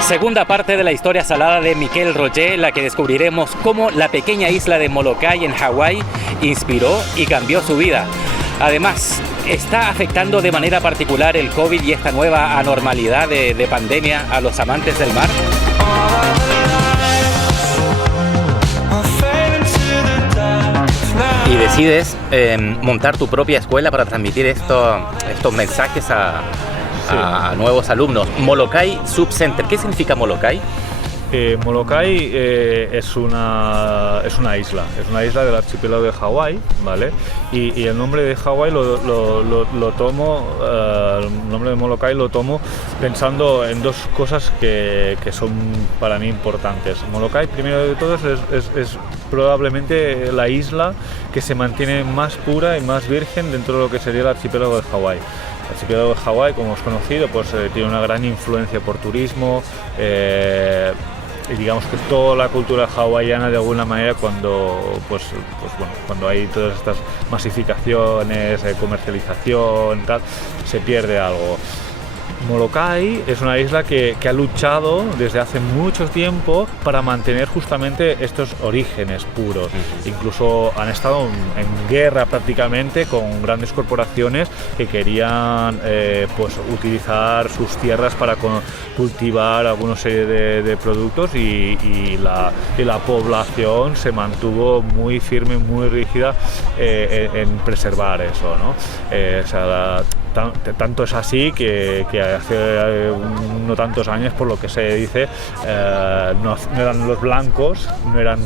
Segunda parte de la historia salada de Miquel Roger, la que descubriremos cómo la pequeña isla de Molokai en Hawái inspiró y cambió su vida. Además, está afectando de manera particular el COVID y esta nueva anormalidad de pandemia a los amantes del mar. Y decides montar tu propia escuela para transmitir estos mensajes a nuevos alumnos. Molokai Subcenter. ¿Qué significa Molokai? Molokai es una isla del archipiélago de Hawái, ¿vale? Y el nombre de Hawái lo tomo, el nombre de Molokai lo tomo pensando en dos cosas que son para mí importantes. Molokai, primero de todo, es probablemente la isla que se mantiene más pura y más virgen dentro de lo que sería el archipiélago de Hawái. El archipiélago de Hawái, como hemos conocido, pues tiene una gran influencia por turismo, y digamos que toda la cultura hawaiana, de alguna manera, cuando hay todas estas masificaciones, comercialización, tal, se pierde algo. Molokai es una isla que ha luchado desde hace mucho tiempo para mantener justamente estos orígenes puros. Incluso han estado en guerra prácticamente con grandes corporaciones que querían utilizar sus tierras para cultivar alguna serie de productos y la población se mantuvo muy firme, muy rígida en preservar eso, ¿no? Tanto es así que hace no tantos años, por lo que se dice, no eran los blancos, no eran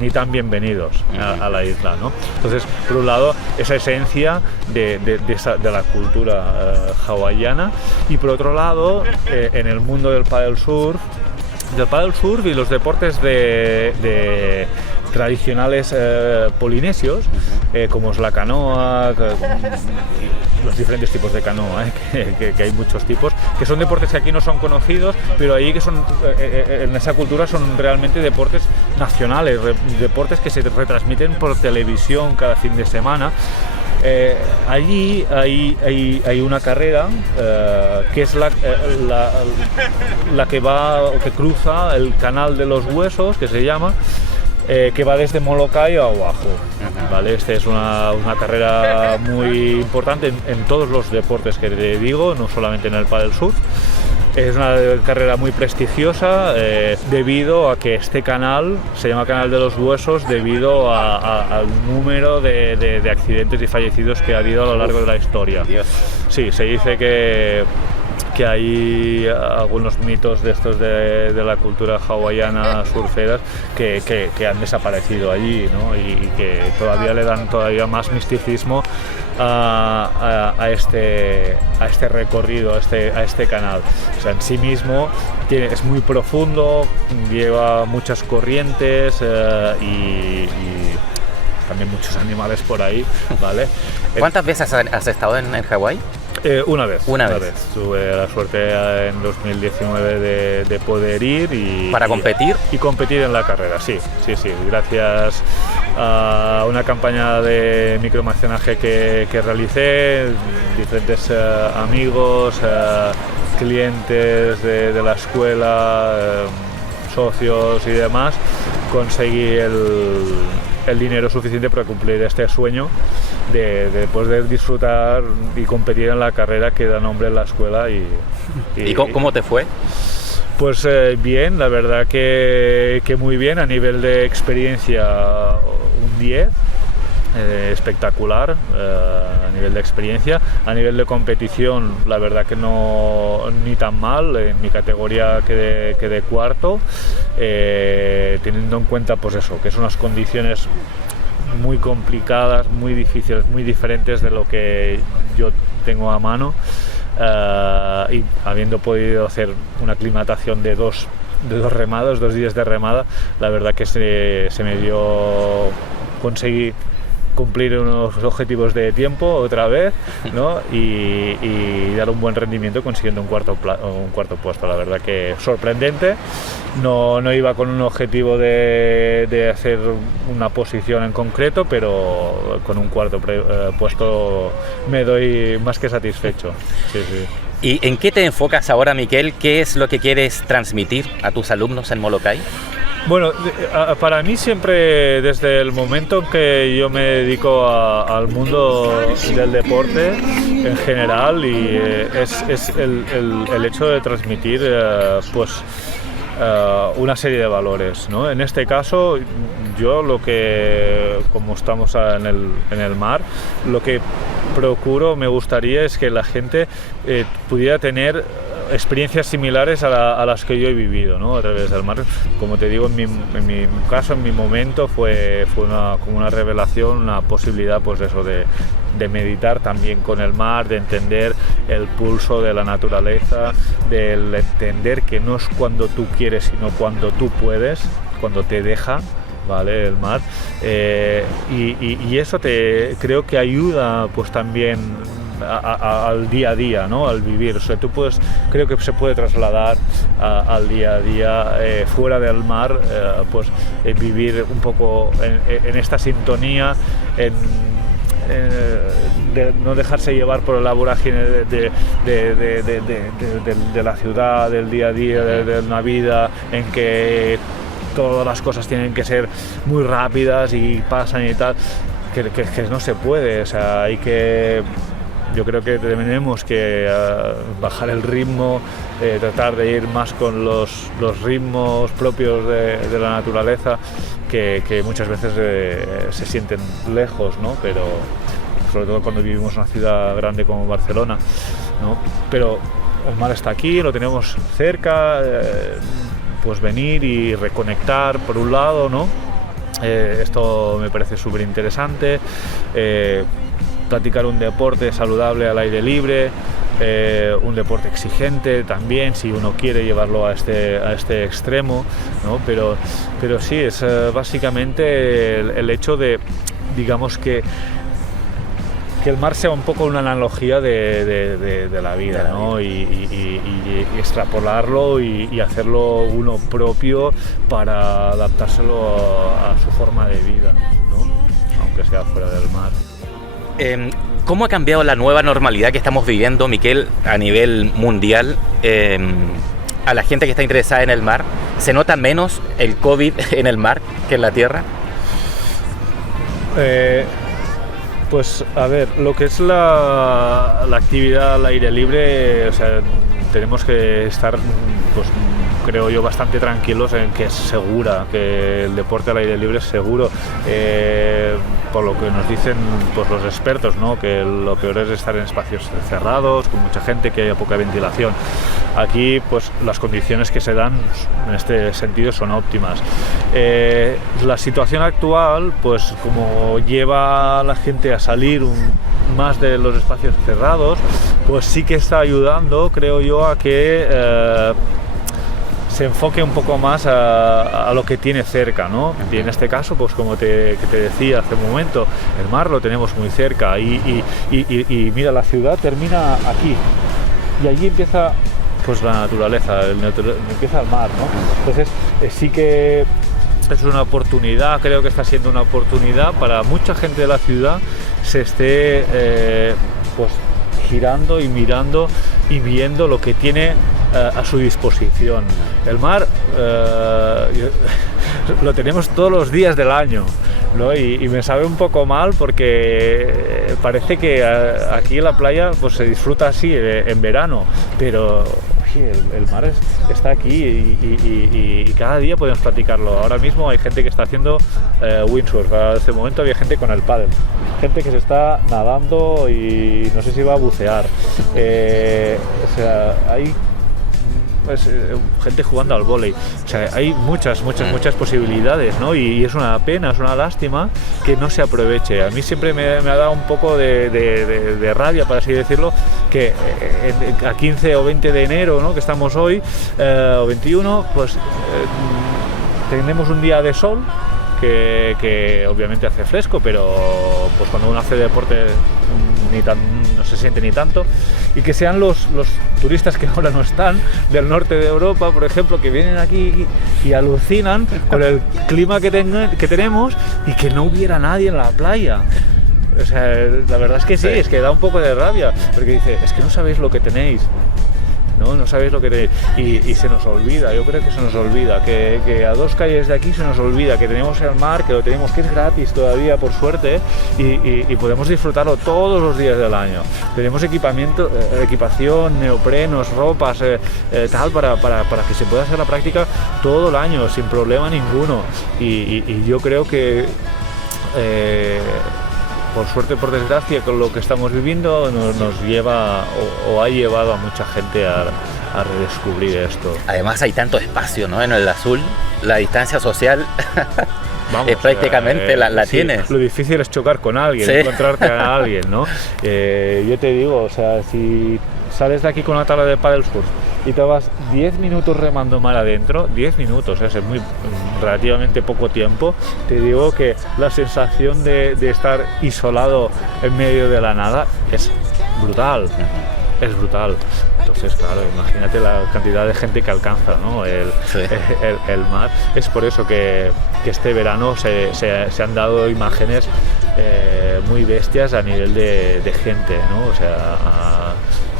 ni tan bienvenidos a la isla, ¿no? Entonces, por un lado, esa esencia de la cultura hawaiana, y por otro lado, en el mundo del paddle surf y los deportes tradicionales polinesios, como es la canoa, los diferentes tipos de canoa, que hay muchos tipos, que son deportes que aquí no son conocidos, pero ahí que son en esa cultura son realmente deportes nacionales, deportes que se retransmiten por televisión cada fin de semana. Allí hay una carrera que es la que cruza el canal de los huesos, que se llama, que va desde Molokai a Oahu, ¿vale? Esta es una carrera muy importante en todos los deportes que te digo, no solamente en el paddle surf. Es una carrera muy prestigiosa debido a que este canal se llama Canal de los Huesos debido al número de accidentes y fallecidos que ha habido a lo largo de la historia. Sí, se dice que hay algunos mitos de estos de la cultura hawaiana surferas que han desaparecido allí, ¿no? Y que todavía le dan todavía más misticismo a este recorrido, a este canal. O sea, en sí mismo es muy profundo, lleva muchas corrientes y también muchos animales por ahí, ¿vale? ¿Cuántas veces has estado en Hawái? Una vez. Tuve la suerte en 2019 de poder ir ¿Para competir? Y competir en la carrera, sí. Gracias a una campaña de micromecenaje que realicé, diferentes amigos, clientes de la escuela, socios y demás, conseguí el dinero suficiente para cumplir este sueño de poder disfrutar y competir en la carrera que da nombre a la escuela. ¿Y cómo te fue? Pues bien, la verdad que muy bien. A nivel de experiencia, un 10, espectacular a nivel de experiencia. A nivel de competición, la verdad que no ni tan mal. En mi categoría quedé cuarto, teniendo en cuenta pues eso, que son unas condiciones muy complicadas, muy difíciles, muy diferentes de lo que yo tengo a mano, y habiendo podido hacer una aclimatación de dos remadas, 2 días de remada, la verdad que se me dio, conseguí cumplir unos objetivos de tiempo otra vez, ¿no? y dar un buen rendimiento consiguiendo un cuarto puesto. La verdad que sorprendente. No iba con un objetivo de hacer una posición en concreto, pero con un cuarto puesto me doy más que satisfecho. Sí. ¿Y en qué te enfocas ahora, Miquel? ¿Qué es lo que quieres transmitir a tus alumnos en Molokai? Bueno, para mí siempre, desde el momento en que yo me dedico al mundo del deporte en general, y es el hecho de transmitir una serie de valores, ¿no? En este caso, yo como estamos en el mar, lo que me gustaría es que la gente pudiera tener experiencias similares a las que yo he vivido, ¿no? A través del mar. Como te digo, en mi caso, en mi momento fue como una revelación, una posibilidad, pues eso, de meditar también con el mar, de entender el pulso de la naturaleza, de entender que no es cuando tú quieres, sino cuando tú puedes, cuando te deja, ¿vale? El mar, y eso creo que ayuda pues también al día a día, ¿no? Al vivir. O sea, creo que se puede trasladar al día a día fuera del mar, vivir un poco en esta sintonía, de no dejarse llevar por la vorágine de la ciudad, del día a día, de una vida en que todas las cosas tienen que ser muy rápidas y pasan y tal, que no se puede. O sea, yo creo que tenemos que bajar el ritmo, tratar de ir más con los ritmos propios de la naturaleza, que muchas veces se sienten lejos, ¿no? Pero sobre todo cuando vivimos en una ciudad grande como Barcelona, ¿no? Pero el mar está aquí, lo tenemos cerca, pues venir y reconectar por un lado, ¿no? Esto me parece súper interesante. Practicar un deporte saludable al aire libre, un deporte exigente también, si uno quiere llevarlo a este extremo, ¿no? Pero sí, es básicamente el hecho de, digamos, que el mar sea un poco una analogía de la vida, ¿no? Y extrapolarlo y hacerlo uno propio para adaptárselo a su forma de vida, ¿no? Aunque sea fuera del mar. ¿Cómo ha cambiado la nueva normalidad que estamos viviendo, Miquel, a nivel mundial, a la gente que está interesada en el mar? ¿Se nota menos el COVID en el mar que en la tierra? Pues a ver, lo que es la actividad al aire libre, o sea, tenemos que estar, pues creo yo, bastante tranquilos en que es segura, que el deporte al aire libre es seguro, por lo que nos dicen pues los expertos, ¿no? Que lo peor es estar en espacios cerrados, con mucha gente, que haya poca ventilación. Aquí pues las condiciones que se dan en este sentido son óptimas. La situación actual, pues como lleva a la gente a salir más de los espacios cerrados, pues sí que está ayudando, creo yo, a que se enfoque un poco más a lo que tiene cerca, ¿no? Y en este caso, pues como te decía hace un momento, el mar lo tenemos muy cerca y mira, la ciudad termina aquí y allí empieza pues la naturaleza, empieza el mar, ¿no? Entonces sí que es una oportunidad, creo que está siendo una oportunidad para mucha gente de la ciudad se esté pues girando y mirando y viendo lo que tiene a su disposición. El mar lo tenemos todos los días del año, ¿no? Y me sabe un poco mal porque parece que aquí en la playa pues se disfruta así en verano, pero el mar está aquí y cada día podemos practicarlo. Ahora mismo hay gente que está haciendo windsurf, hace un momento había gente con el pádel, gente que se está nadando y no sé si va a bucear, o sea, hay gente jugando al vóley, o sea, hay muchas posibilidades, ¿no? Y es una pena, es una lástima que no se aproveche. A mí siempre me ha dado un poco de rabia, por así decirlo, que a 15 o 20 de enero, ¿no? Que estamos hoy, o 21, pues tenemos un día de sol que obviamente hace fresco, pero pues cuando uno hace deporte no se siente ni tanto, y que sean los turistas que ahora no están del norte de Europa, por ejemplo, que vienen aquí y alucinan con el clima que tenemos y que no hubiera nadie en la playa. O sea, la verdad es que sí, es que da un poco de rabia, porque dice, es que no sabéis lo que tenéis. ¿no? No sabéis lo que tenéis. Y se nos olvida, yo creo que se nos olvida, que a 2 calles de aquí se nos olvida, que tenemos el mar, que lo tenemos, que es gratis todavía, por suerte, y podemos disfrutarlo todos los días del año. Tenemos equipación, neoprenos, ropas, tal, para que se pueda hacer la práctica todo el año, sin problema ninguno. Y yo creo que por suerte, por desgracia, con lo que estamos viviendo nos lleva o ha llevado a mucha gente a redescubrir esto. Además hay tanto espacio, ¿no? En el azul, la distancia social Vamos, prácticamente la sí, tienes. Lo difícil es chocar con alguien, Sí. encontrarte a alguien, ¿no? Yo te digo, o sea, si sales de aquí con una tabla de paddle surf y te vas 10 minutos remando mar adentro, 10 minutos, es muy relativamente poco tiempo, te digo que la sensación de estar isolado en medio de la nada es brutal. Es brutal. Entonces, claro, imagínate la cantidad de gente que alcanza, ¿no? el mar. Es por eso que este verano se han dado imágenes muy bestias a nivel de gente, ¿no? O sea,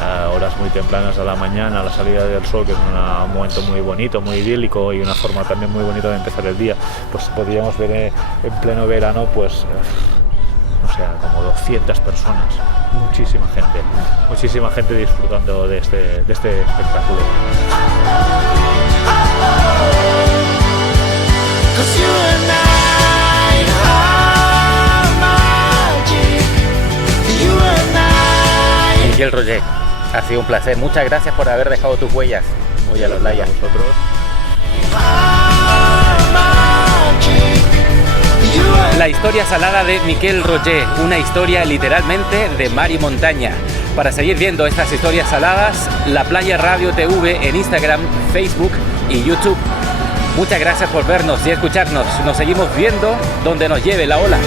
a horas muy tempranas de la mañana, a la salida del sol, que es un momento muy bonito, muy idílico y una forma también muy bonita de empezar el día, pues podríamos ver en pleno verano, pues, o sea, como 200 personas, muchísima gente disfrutando de este espectáculo. Miquel Roger, ha sido un placer. Muchas gracias por haber dejado tus huellas. Voy a la playa. A vosotros. La historia salada de Miquel Roger, una historia literalmente de mar y montaña. Para seguir viendo estas historias saladas, La Playa Radio TV en Instagram, Facebook y YouTube. Muchas gracias por vernos y escucharnos. Nos seguimos viendo donde nos lleve la ola.